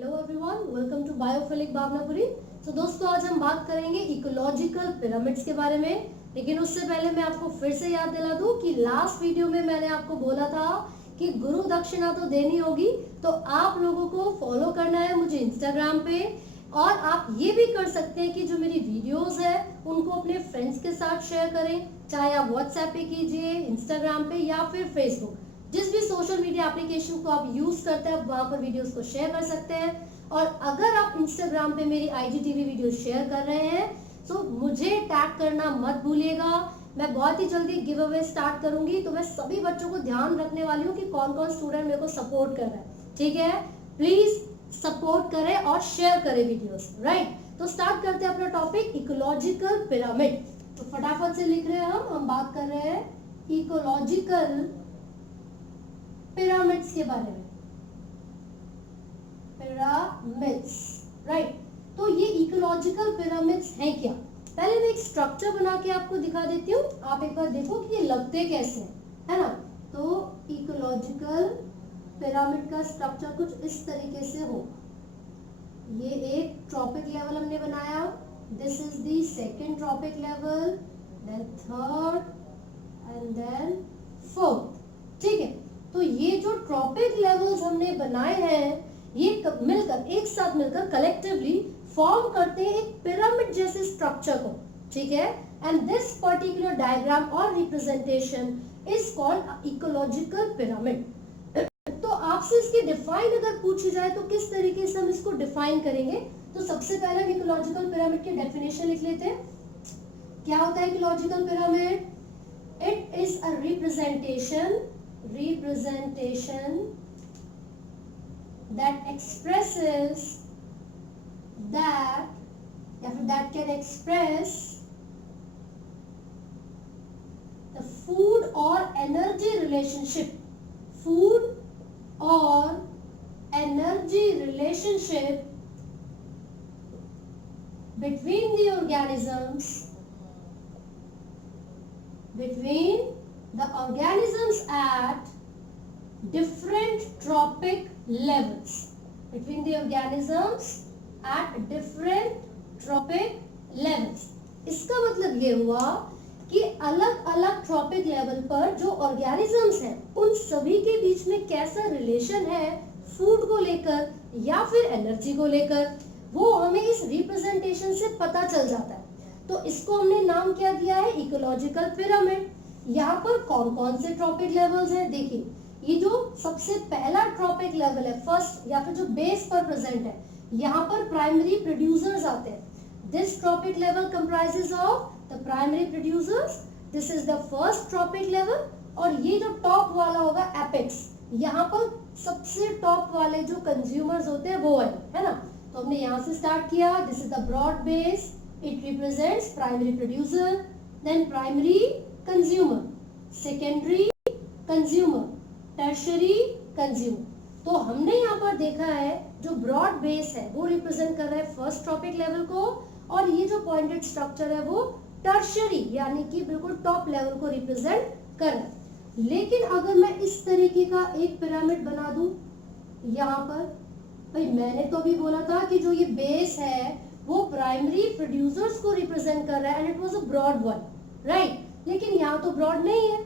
Hello everyone, welcome to biophilic Bhavanapuri. तो दोस्तों, आज हम बात करेंगे इकोलॉजिकल पिरामिड्स के बारे में। लेकिन उससे पहले मैं आपको फिर से याद दिला दूं कि लास्ट वीडियो में मैंने आपको बोला था कि गुरु दक्षिणा तो देनी होगी, तो आप लोगों को फॉलो करना है मुझे इंस्टाग्राम पे। और आप ये भी कर सकते हैं कि जो मेरी वीडियोस है उनको अपने फ्रेंड्स के साथ शेयर करें, चाहे आप व्हाट्सएप पे कीजिए, इंस्टाग्राम पे या फिर फेसबुक, जिस भी सोशल मीडिया एप्लीकेशन को आप यूज करते हैं वहां पर वीडियोस को शेयर कर सकते हैं। और अगर आप इंस्टाग्राम पे मेरी आईजीटीवी वीडियो शेयर कर रहे हैं तो मुझे टैग करना मत भूलिएगा। मैं बहुत ही जल्दी गिव अवे स्टार्ट करूंगी, तो मैं सभी बच्चों को ध्यान रखने वाली हूँ कि कौन कौन स्टूडेंट मेरे को सपोर्ट कर रहा है। ठीक है, प्लीज सपोर्ट करें और शेयर करें वीडियोस। राइट, तो स्टार्ट करते हैं अपना टॉपिक इकोलॉजिकल पिरामिड। तो फटाफट से लिख रहे हैं, हम बात कर रहे हैं इकोलॉजिकल पिरामिड्स के बारे में। Pyramids, right. तो ये इकोलॉजिकल पिरामिड्स हैं क्या? पहले मैं एक स्ट्रक्चर बना के आपको दिखा देती हूँ, आप एक बार देखो कि ये लगते कैसे हैं, है ना। तो इकोलॉजिकल पिरामिड का स्ट्रक्चर कुछ इस तरीके से हो। ये एक ट्रॉपिक लेवल हमने बनाया, this is the second trophic level, then third and then fourth. ठीक है, तो ये जो ट्रॉपिक लेवल्स हमने बनाए हैं ये मिलकर एक साथ मिलकर कलेक्टिवली फॉर्म करते हैं एक पिरामिड जैसे स्ट्रक्चर को। ठीक है, एंड दिस पर्टिकुलर डायग्राम और representation is called ecological pyramid. तो आपसे इसकी डिफाइन अगर पूछी जाए तो किस तरीके से हम इसको डिफाइन करेंगे? तो सबसे पहले हम इकोलॉजिकल पिरामिड की डेफिनेशन लिख लेते हैं। क्या होता है ecological pyramid? It is a representation that expresses that can express the food or energy relationship between the organisms at different tropic levels. Between the organisms at different tropic levels. इसका मतलब ये हुआ कि अलग अलग ट्रॉपिक लेवल पर जो organisms हैं उन सभी के बीच में कैसा रिलेशन है फूड को लेकर या फिर एनर्जी को लेकर, वो हमें इस रिप्रेजेंटेशन से पता चल जाता है। तो इसको हमने नाम क्या दिया है? Ecological pyramid. यहाँ पर कौन कौन से ट्रॉपिक लेवल्स हैं? देखिए, ये जो सबसे पहला ट्रॉपिक लेवल है, फर्स्ट या फिर जो बेस पर प्रेजेंट है, यहाँ पर प्राइमरी प्रोड्यूसर्स आते हैं। This trophic level comprises of the primary producers, this is the first trophic level. और ये जो टॉप वाला होगा एपेक्स, यहाँ पर सबसे टॉप वाले जो कंज्यूमर्स होते हैं वो है ना। तो हमने यहाँ से स्टार्ट किया, this is the broad base, it represents primary producer, then primary consumer, secondary consumer, tertiary consumer. तो हमने यहाँ पर देखा है जो ब्रॉड बेस है वो रिप्रेजेंट कर रहा है फर्स्ट ट्रॉपिक लेवल को, और ये जो पॉइंटेड स्ट्रक्चर है वो टर्शरी यानी कि बिल्कुल टॉप लेवल को रिप्रेजेंट कर रहा है। लेकिन अगर मैं इस तरीके का एक पिरामिड बना दूं यहाँ पर, भाई मैंने तो अभी बोला था कि जो ये बेस है वो प्राइमरी प्रोड्यूसर्स को रिप्रेजेंट कर रहा है and it was a broad one, right. लेकिन यहाँ तो ब्रॉड नहीं है,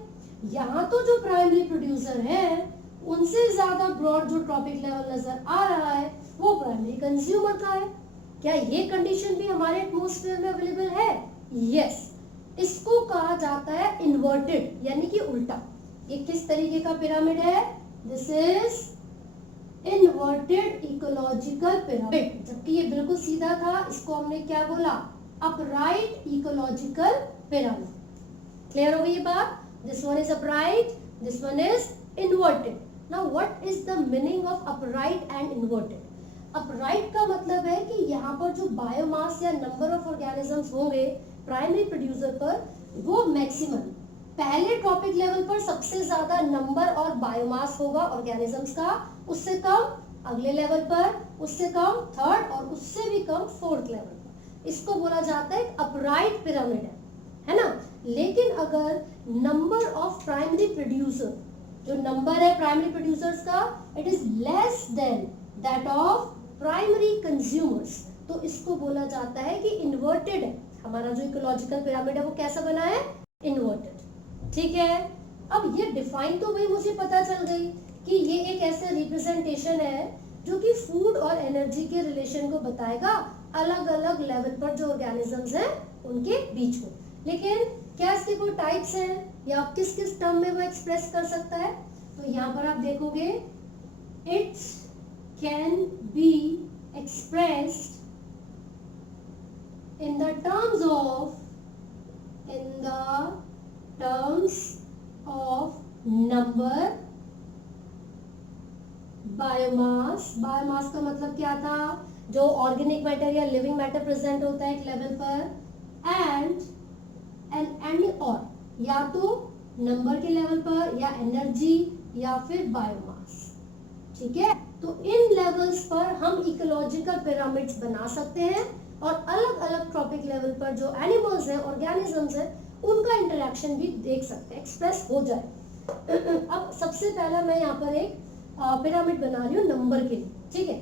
यहाँ तो जो प्राइमरी प्रोड्यूसर है उनसे ज्यादा ब्रॉड जो ट्रॉपिक लेवल नजर आ रहा है वो प्राइमरी कंज्यूमर का है। क्या ये कंडीशन भी हमारे एटमॉस्फेयर में अवेलेबल है? यस। इसको कहा जाता है इन्वर्टेड यानी कि उल्टा। ये किस तरीके का पिरामिड है? This is inverted ecological pyramid. जबकि ये बिल्कुल सीधा था, इसको हमने क्या बोला? Upright ecological pyramid. क्लियर हो गई ये बात? This one is upright, this one is inverted. Now what is the meaning of upright and inverted? Upright का मतलब है कि यहाँ पर जो बायोमास या नंबर ऑफ ऑर्गेनिजम्स होंगे प्राइमरी प्रोड्यूसर पर वो मैक्सिमम, पहले ट्रॉपिक लेवल पर सबसे ज्यादा नंबर और बायोमास होगा ऑर्गेनिजम्स का, उससे कम अगले लेवल पर, उससे कम थर्ड और उससे भी कम फोर्थ लेवल पर। इसको बोला जाता है अपराइट पिरामिड है ना। लेकिन अगर नंबर ऑफ प्राइमरी प्रोड्यूसर, जो नंबर है प्राइमरी प्रोड्यूसर्स का, it is less than that of primary consumers, तो इसको बोला जाता है कि इन्वर्टेड है। हमारा जो इकोलॉजिकल पिरामिड है वो कैसा बना है, इन्वर्टेड। ठीक है, अब ये डिफाइन तो भाई मुझे पता चल गई कि ये एक ऐसा रिप्रेजेंटेशन है जो कि फूड और एनर्जी के रिलेशन को बताएगा अलग अलग लेवल पर जो ऑर्गेनिजम्स हैं उनके बीच में। लेकिन क्या इसके कोई टाइप्स हैं या किस किस टर्म में वो एक्सप्रेस कर सकता है, तो यहाँ पर आप देखोगे it's can be expressed in the terms of number, biomass. Biomass का मतलब क्या था, जो ऑर्गेनिक मैटर या लिविंग मैटर प्रेजेंट होता है एक लेवल पर, एंड और या तो नंबर के लेवल पर या एनर्जी या फिर बायोमास। ठीक है, तो इन लेवल्स पर हम इकोलॉजिकल पिरामिड्स बना सकते हैं और अलग अलग ट्रॉपिक लेवल पर जो एनिमल्स हैं, ऑर्गेनिजम्स हैं, उनका इंटरेक्शन भी देख सकते हैं, एक्सप्रेस हो जाए। अब सबसे पहला मैं यहाँ पर एक पिरामिड बना रही हूँ नंबर के लिए। ठीक है,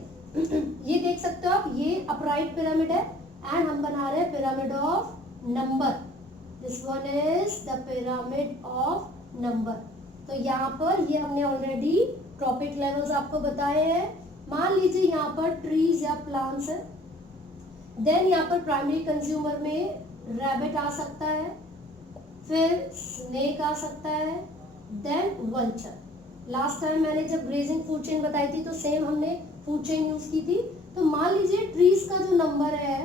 ये देख सकते हो आप, ये अपराइट पिरामिड है एंड हम बना रहे हैं pyramid of number. This one is the pyramid of number. तो यहाँ पर ये हमने ऑलरेडी ट्रॉपिक लेवल्स आपको बताए हैं। मान लीजिए यहाँ पर ट्रीज या प्लांट्स है, देन यहाँ पर प्राइमरी कंज्यूमर में रैबिट आ सकता है, फिर स्नेक आ सकता है, देन वल्चर। लास्ट टाइम मैंने जब ग्रेजिंग फूड चेन बताई थी तो सेम हमने फूड चेन यूज की थी। तो मान लीजिए ट्रीज का जो नंबर है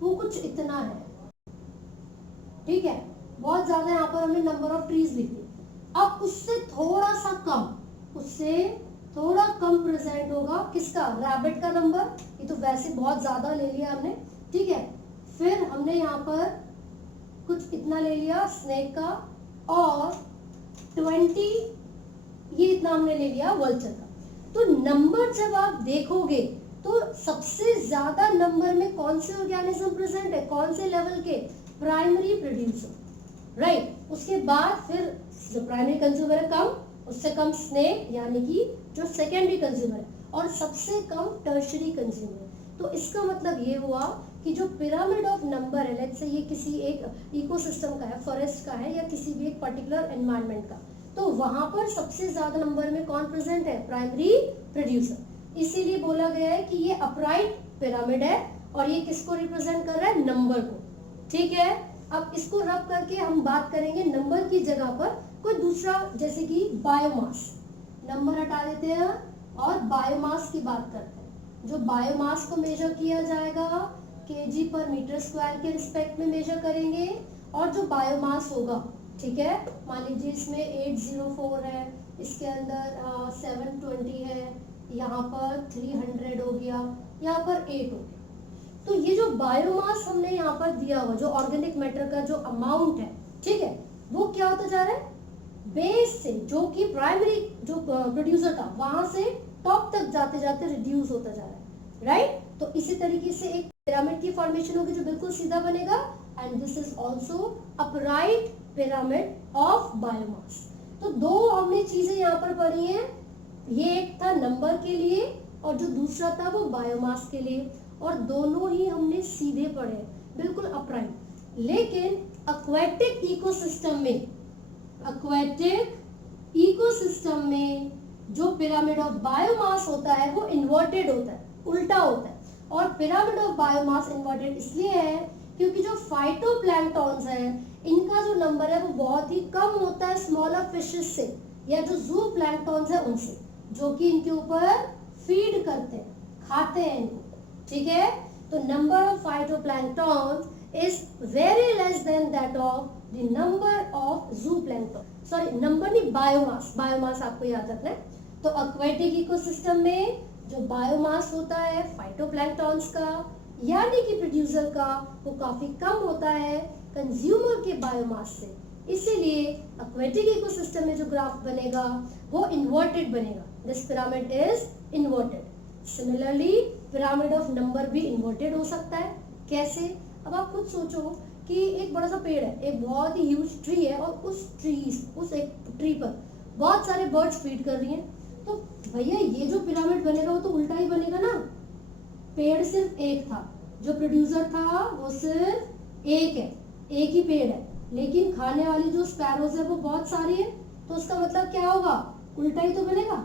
वो कुछ इतना है। ठीक है, बहुत ज्यादा यहाँ पर हमने नंबर ऑफ ट्रीज लिखी। अब उससे थोड़ा सा कम, उससे थोड़ा कम प्रेजेंट होगा किसका, रैबिट का नंबर। ये तो वैसे बहुत ज्यादा ले लिया हमने। ठीक है, फिर हमने यहाँ पर कुछ इतना ले लिया स्नेक का, और 20 ये इतना हमने ले लिया वल्चर का। तो नंबर जब आप देखोगे तो सबसे ज्यादा नंबर में कौन से ऑर्गेनिज्म प्रेजेंट है, कौन से लेवल के, प्राइमरी प्रोड्यूसर, राइट। उसके बाद फिर जो प्राइमरी कंज्यूमर है कम, उससे कम स्नेक यानी कि जो सेकेंडरी कंज्यूमर है, और सबसे कम टर्शरी कंज्यूमर। तो इसका मतलब ये हुआ कि जो पिरामिड ऑफ नंबर है, लेट्स से ये किसी एक इकोसिस्टम का है, फॉरेस्ट का है, या किसी भी एक पर्टिकुलर एनवायरनमेंट का, तो वहां पर सबसे ज्यादा नंबर में कौन प्रेजेंट है, प्राइमरी प्रोड्यूसर। इसीलिए बोला गया है कि ये अपराइट पिरामिड है और ये किसको रिप्रेजेंट कर रहा है, नंबर को। ठीक है, अब इसको रब करके हम बात करेंगे नंबर की जगह पर कोई दूसरा, जैसे कि बायोमास। नंबर हटा देते हैं और बायोमास की बात करते हैं। जो बायोमास को मेजर किया जाएगा केजी पर मीटर स्क्वायर के रिस्पेक्ट में मेजर करेंगे, और जो बायोमास होगा, ठीक है, मान लीजिए इसमें 804 है, इसके अंदर 720 है, यहाँ पर 300 हो गया, यहाँ पर 8 हो गया। तो ये जो बायोमास हमने यहाँ पर दिया हुआ, जो ऑर्गेनिक मैटर का जो अमाउंट है, ठीक है, वो क्या होता जा रहा है, बेस से, जो कि प्राइमरी जो प्रोड्यूसर था वहां से टॉप तक जाते जाते रिड्यूस होता जा रहा है, राइट। तो इसी तरीके से एक पिरामिड की फॉर्मेशन होगी जो बिल्कुल सीधा बनेगा, and this is also upright pyramid of biomass. तो दो हमने चीजें यहाँ पर पढ़ी हैं, ये एक था नंबर के लिए और जो दूसरा था वो बायोमास के लिए, और दोनों ही हमने सीधे पढ़े, बिल्कुल अपराइट। लेकिन एक्वेटिक इकोसिस्टम में जो पिरामिड ऑफ बायोमास होता है वो इन्वर्टेड होता है, उल्टा होता है। और पिरामिड ऑफ बायोमास इन्वर्टेड इसलिए है क्योंकि जो फाइटोप्लैंक्टॉन्स हैं इनका जो नंबर है वो बहुत ही कम होता है स्मॉलर फिशेस से, या जो जू प्लैंक्टॉन्स है उनसे, जो कि इनके ऊपर फीड करते हैं, खाते हैं इनको। ठीक है, तो number of phytoplanktons is very less than that of the number of जू प्लैंक्टॉन। सॉरी, नंबर नहीं, बायोमास, बायोमास आपको याद रखना है। तो एक्वेटिक इकोसिस्टम में जो बायोमास होता है फाइटोप्लैंक्टॉन्स का यानी कि प्रोड्यूसर का, वो काफी कम होता है कंज्यूमर के बायोमास से। इसीलिए एक्वेटिक इकोसिस्टम में जो ग्राफ बनेगा वो इन्वर्टेड बनेगा। This pyramid is inverted. Similarly pyramid of number भी इन्वर्टेड हो सकता है। कैसे? अब आप खुद सोचो कि एक बड़ा सा पेड़ है, एक बहुत ही ह्यूज ट्री है, और उस एक ट्री पर बहुत सारे बर्ड्स फीड कर रही हैं, तो भैया ये जो पिरामिड बनेगा वो तो उल्टा ही बनेगा ना, पेड़ सिर्फ एक था, जो प्रोड्यूसर था वो सिर्फ एक है, एक ही पेड़ है, लेकिन खाने वाली जो स्पैरोज है वो बहुत सारी है, तो उसका मतलब क्या होगा, उल्टा ही तो बनेगा।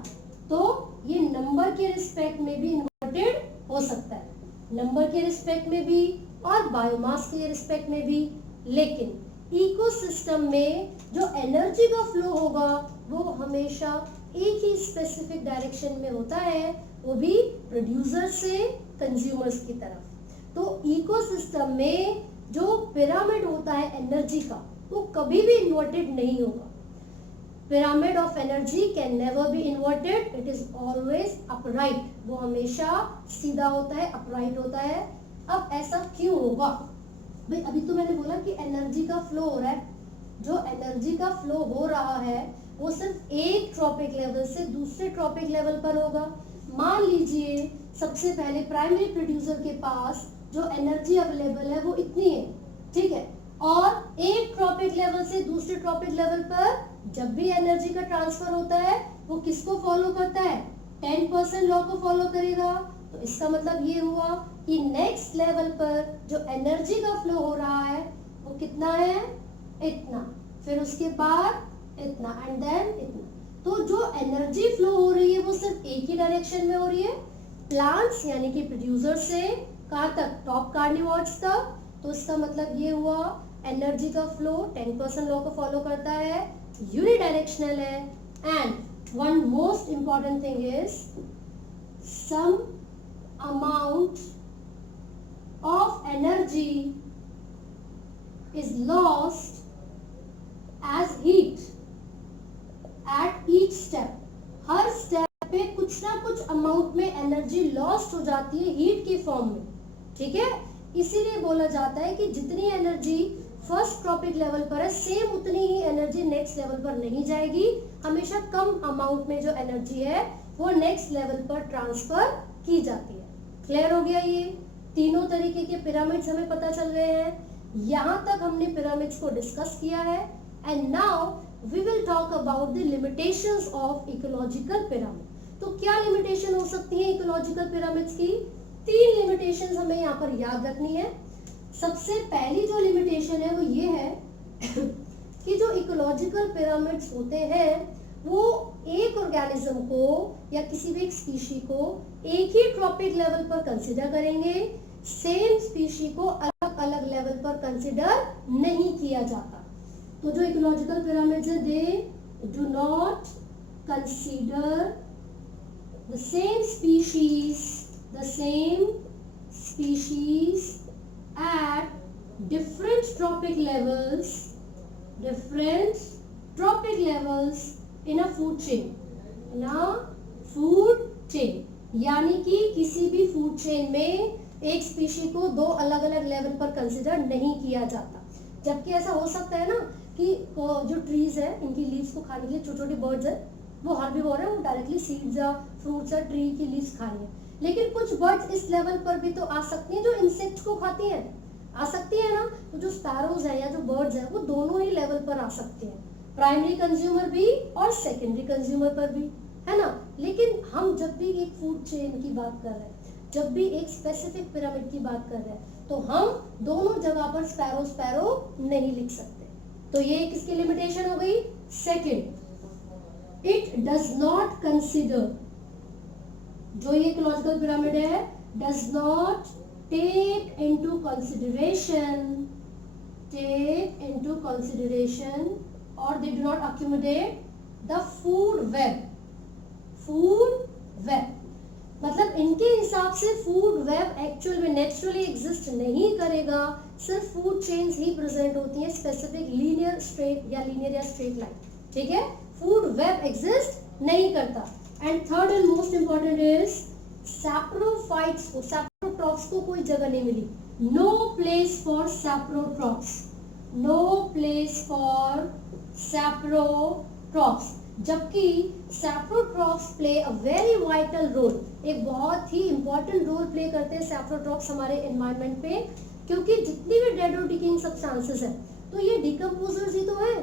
तो ये नंबर के रिस्पेक्ट में भी इन्वर्टेड हो सकता है, नंबर के रिस्पेक्ट में भी और बायोमास के रिस्पेक्ट में भी। लेकिन इकोसिस्टम में जो एनर्जी का फ्लो होगा वो हमेशा एक ही स्पेसिफिक डायरेक्शन में होता है, वो भी प्रोड्यूसर से कंज्यूमर्स की तरफ। तो इकोसिस्टम में जो पिरामिड होता है एनर्जी का, वो कभी भी इन्वर्टेड नहीं होगा। Pyramid of energy can never be inverted, it is always upright, वो हमेशा सीधा होता है, अपराइट होता है। अब ऐसा क्यों होगा भाई? अभी तो मैंने बोला कि एनर्जी का फ्लो हो रहा है, जो एनर्जी का फ्लो हो रहा है वो सिर्फ एक ट्रॉपिक लेवल से दूसरे ट्रॉपिक लेवल पर होगा। मान लीजिए सबसे पहले प्राइमरी प्रोड्यूसर के पास जो एनर्जी अवेलेबल है वो इतनी है, ठीक है, और एक ट्रॉपिक लेवल से दूसरे ट्रॉपिक लेवल पर जब भी एनर्जी का ट्रांसफर होता है वो किसको फॉलो करता है, 10% लॉ को फॉलो करेगा। तो इसका मतलब ये हुआ कि नेक्स्ट लेवल पर जो एनर्जी का फ्लो हो रहा है वो कितना है, इतना, फिर उसके बाद इतना एंड देन इतना। तो जो एनर्जी फ्लो हो रही है वो सिर्फ एक ही डायरेक्शन में हो रही है, प्लांट्स यानी कि प्रोड्यूसर से कहाँ तक, टॉप कार्निवोर्स तक। तो इसका मतलब ये हुआ एनर्जी का फ्लो 10% लॉ को फॉलो करता है, यूनिडायरेक्शनल है। And one most important thing is some amount of energy is lost as heat at each step. Her step पे कुछ ना कुछ अमाउंट में एनर्जी लॉस्ट हो जाती है हीट के फॉर्म में, ठीक है। इसीलिए बोला जाता है कि जितनी एनर्जी फर्स्ट ट्रॉपिक लेवल पर है सेम उतनी ही एनर्जी नेक्स्ट लेवल पर नहीं जाएगी, हमेशा कम अमाउंट में जो एनर्जी है वो नेक्स्ट लेवल पर ट्रांसफर की जाती है। क्लियर हो गया? ये तीनों तरीके के पिरामिड्स हमें पता चल गए हैं। यहाँ तक हमने पिरामिड्स को डिस्कस किया है and now we will talk about the limitations of ecological pyramid. तो क्या लिमिटेशन हो सकती है इकोलॉजिकल पिरामिड्स की? 3 लिमिटेशंस हमें यहाँ पर याद रखनी है। सबसे पहली जो लिमिटेशन है वो ये है कि जो इकोलॉजिकल पिरामिड्स होते हैं वो एक ऑर्गेनिज्म को या किसी भी एक स्पीशी को एक ही ट्रॉपिक लेवल पर कंसीडर करेंगे, सेम स्पीशी को अलग अलग लेवल पर कंसीडर नहीं किया जाता। तो जो इकोलॉजिकल पिरामिड्स है they do not consider the same species at different trophic levels in a food chain, यानी कि किसी भी फूड चेन में एक स्पीशी को 2 अलग अलग लेवल पर कंसीडर नहीं किया जाता। जबकि ऐसा हो सकता है ना कि जो ट्रीज है इनकी लीव्स को खाने के लिए छोटे छोटे बर्ड्स है, वो हर्बीवोर है, वो डायरेक्टली सीड्स या फ्रूट्स या ट्री की लीव्स खा रही है, लेकिन कुछ बर्ड्स इस लेवल पर भी तो आ सकती हैं जो इंसेक्ट्स को खाती हैं, आ सकती है ना। तो जो स्पैरोज है या जो बर्ड्स है वो दोनों ही लेवल पर आ सकते हैं, प्राइमरी कंज्यूमर भी और सेकेंडरी कंज्यूमर पर भी, है ना। लेकिन हम जब भी एक फूड चेन की बात कर रहे हैं, जब भी एक स्पेसिफिक पिरामिड की बात कर रहे हैं, तो हम दोनों जगह पर स्पैरो नहीं लिख सकते। तो ये किसकी लिमिटेशन हो गई? Second, it does not consider, जो ये इकोलॉजिकल पिरामिड है does not take into consideration or they do not accommodate the food web। मतलब इनके हिसाब से फूड वेब एक्चुअल में नेचुरली एग्जिस्ट नहीं करेगा, सिर्फ फूड चेन्स ही प्रेजेंट होती हैं, स्पेसिफिक लीनियर या स्ट्रेट लाइन, ठीक है। फूड वेब एग्जिस्ट नहीं करता। And third and most important is saprophytes को, सैप्रोट्रॉप्स को कोई जगह नहीं मिली, no place for saprotrophs, saprotrophs. जबकि saprotrophs play a very vital role, एक बहुत ही इंपॉर्टेंट रोल प्ले करते हैं सैप्रोट्रॉप्स हमारे एनवायरनमेंट पे, क्योंकि जितनी भी डेड और डिकेइंग सब्सटेंसेस है तो ये डिकम्पोजर्स ही तो है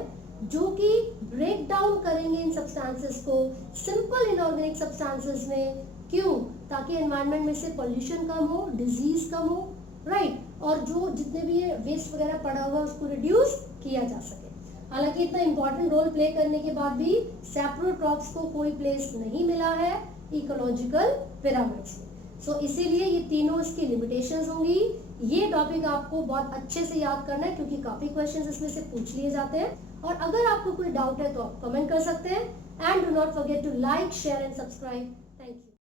जो कि ब्रेक डाउन करेंगे इन सब्सटेंसेस को सिंपल इनऑर्गेनिक सब्सटेंसेस में। क्यों? ताकि एनवायरनमेंट में से पोल्यूशन कम हो, डिजीज कम हो, राइट, और जो जितने भी वेस्ट वगैरह पड़ा हुआ है उसको रिड्यूस किया जा सके। हालांकि इतना इंपॉर्टेंट रोल प्ले करने के बाद भी सैप्रोट्रॉप्स को कोई प्लेस नहीं मिला है इकोलॉजिकल पिरामिड्स में। सो इसीलिए ये तीनों इसकी लिमिटेशंस होंगी। ये टॉपिक आपको बहुत अच्छे से याद करना है क्योंकि काफी क्वेश्चंस इसमें से पूछ लिए जाते हैं। और अगर आपको कोई डाउट है तो आप कमेंट कर सकते हैं। And do not forget to like, share and subscribe